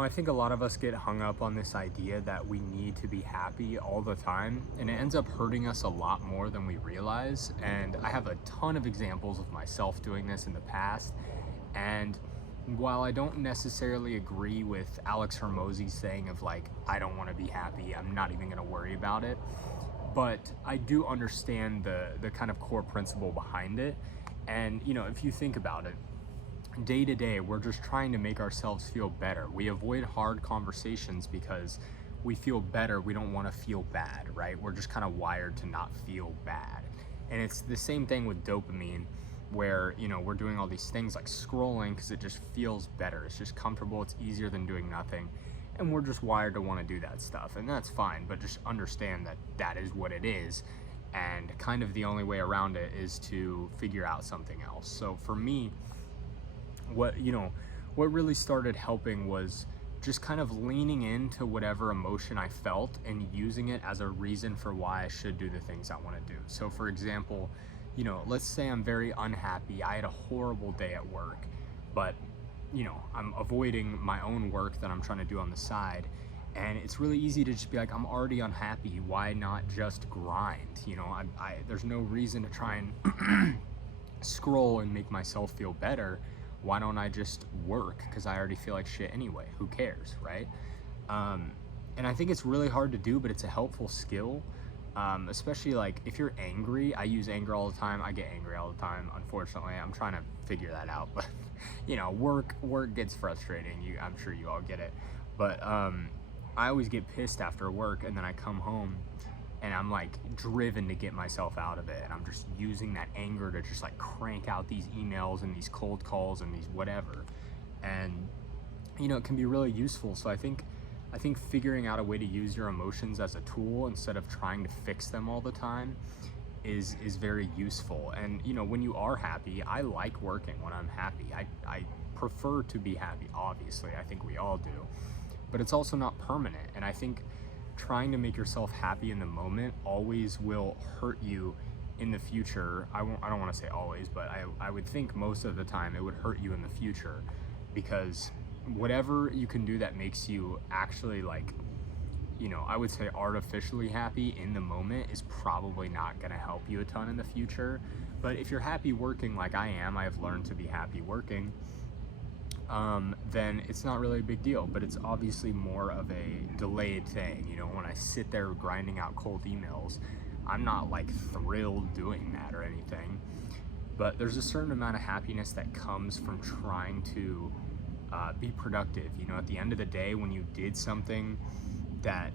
I think a lot of us get hung up on this idea that we need to be happy all the time, and it ends up hurting us a lot more than we realize. And I have a ton of examples of myself doing this in the past. And while I don't necessarily agree with Alex Hormozi's saying of like, I don't want to be happy, I'm not even going to worry about it, but I do understand the kind of core principle behind it. And, if you think about it, day to day, we're just trying to make ourselves feel better. We avoid hard conversations because we feel better. We don't want to feel bad, right? We're just kind of wired to not feel bad. And it's the same thing with dopamine, where, we're doing all these things like scrolling because it just feels better. It's just comfortable. It's easier than doing nothing. And we're just wired to want to do that stuff. And that's fine, but just understand that that is what it is. And kind of the only way around it is to figure out something else. So for me, what really started helping was just kind of leaning into whatever emotion I felt and using it as a reason for why I should do the things I want to do. So for example, let's say I'm very unhappy. I had a horrible day at work, but I'm avoiding my own work that I'm trying to do on the side. And it's really easy to just be like, I'm already unhappy. Why not just grind? There's no reason to try and scroll and make myself feel better. Why don't I just work? Because I already feel like shit anyway. Who cares, right? And I think it's really hard to do, but it's a helpful skill. Especially like if you're angry. I use anger all the time. I get angry all the time, unfortunately. I'm trying to figure that out, but work gets frustrating. I'm sure you all get it. But I always get pissed after work, and then I come home and I'm like driven to get myself out of it, and I'm just using that anger to just like crank out these emails and these cold calls and these whatever. And it can be really useful. So I think figuring out a way to use your emotions as a tool instead of trying to fix them all the time is very useful. And when you are happy, I like working when I'm happy. I prefer to be happy, obviously. I think we all do, but it's also not permanent. And I think trying to make yourself happy in the moment always will hurt you in the future. I don't want to say always, but I would think most of the time it would hurt you in the future, because whatever you can do that makes you actually like, I would say artificially happy in the moment is probably not going to help you a ton in the future. But if you're happy working like I am, I have learned to be happy working, then it's not really a big deal. But it's obviously more of a delayed thing. When I sit there grinding out cold emails, I'm not like thrilled doing that or anything, but there's a certain amount of happiness that comes from trying to be productive. At the end of the day, when you did something that,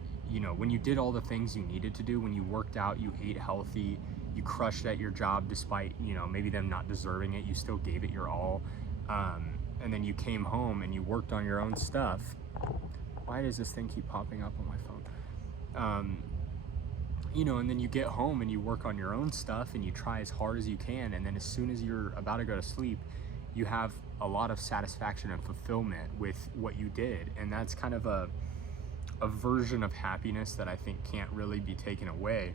when you did all the things you needed to do, when you worked out, you ate healthy, you crushed at your job despite, maybe them not deserving it, you still gave it your all. And then you came home and you worked on your own stuff. Why does this thing keep popping up on my phone? And then you get home and you work on your own stuff and you try as hard as you can. And then as soon as you're about to go to sleep, you have a lot of satisfaction and fulfillment with what you did. And that's kind of a version of happiness that I think can't really be taken away.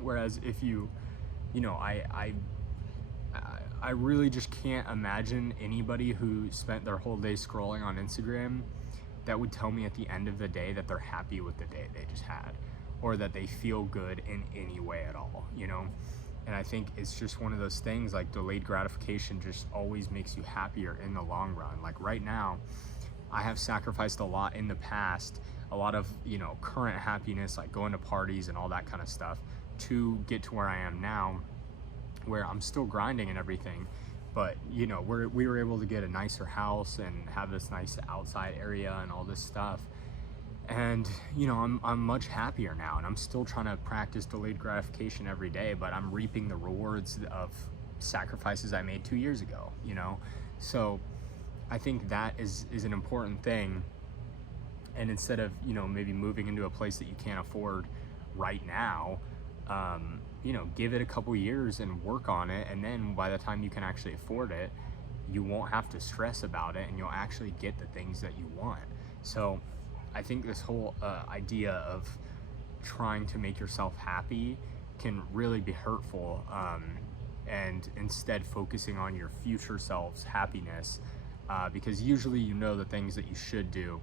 Whereas if I really just can't imagine anybody who spent their whole day scrolling on Instagram that would tell me at the end of the day that they're happy with the day they just had, or that they feel good in any way at all, And I think it's just one of those things, like delayed gratification just always makes you happier in the long run. Like right now, I have sacrificed a lot in the past, a lot of, current happiness, like going to parties and all that kind of stuff, to get to where I am now, where I'm still grinding and everything. But, we were able to get a nicer house and have this nice outside area and all this stuff. And, I'm much happier now, and I'm still trying to practice delayed gratification every day, but I'm reaping the rewards of sacrifices I made 2 years ago, So I think that is an important thing. And instead of, maybe moving into a place that you can't afford right now, give it a couple years and work on it. And then by the time you can actually afford it, you won't have to stress about it, and you'll actually get the things that you want. So I think this whole idea of trying to make yourself happy can really be hurtful, and instead focusing on your future self's happiness because usually you know the things that you should do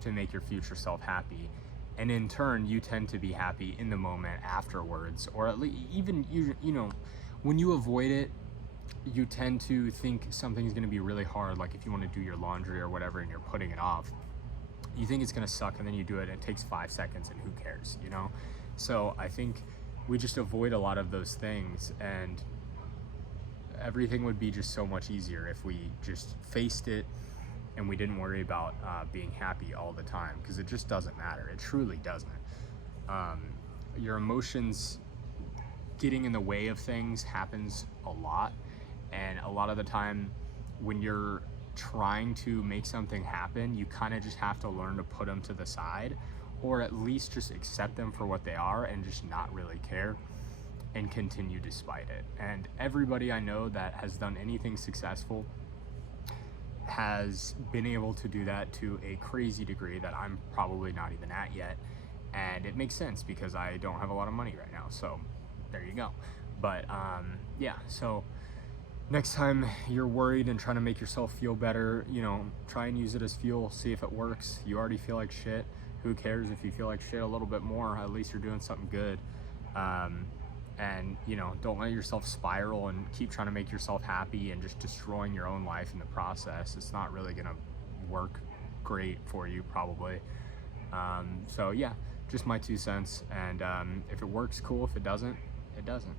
to make your future self happy, and in turn you tend to be happy in the moment afterwards, or at least even you know, when you avoid it, you tend to think something's going to be really hard. Like if you want to do your laundry or whatever and you're putting it off, you think it's going to suck, and then you do it and it takes 5 seconds, and who cares, you know? So I think we just avoid a lot of those things, and everything would be just so much easier if we just faced it and we didn't worry about being happy all the time, because it just doesn't matter. It truly doesn't. Your emotions getting in the way of things happens a lot, and a lot of the time when you're trying to make something happen, you kind of just have to learn to put them to the side, or at least just accept them for what they are and just not really care and continue despite it. And everybody I know that has done anything successful has been able to do that to a crazy degree that I'm probably not even at yet. And it makes sense because I don't have a lot of money right now, so there you go. But yeah, so next time you're worried and trying to make yourself feel better, you know, try and use it as fuel, see if it works. You already feel like shit. Who cares if you feel like shit a little bit more? At least you're doing something good. And you know, don't let yourself spiral and keep trying to make yourself happy and just destroying your own life in the process. It's not really gonna work great for you, probably. So yeah, just my 2 cents. And if it works, cool. If it doesn't, it doesn't.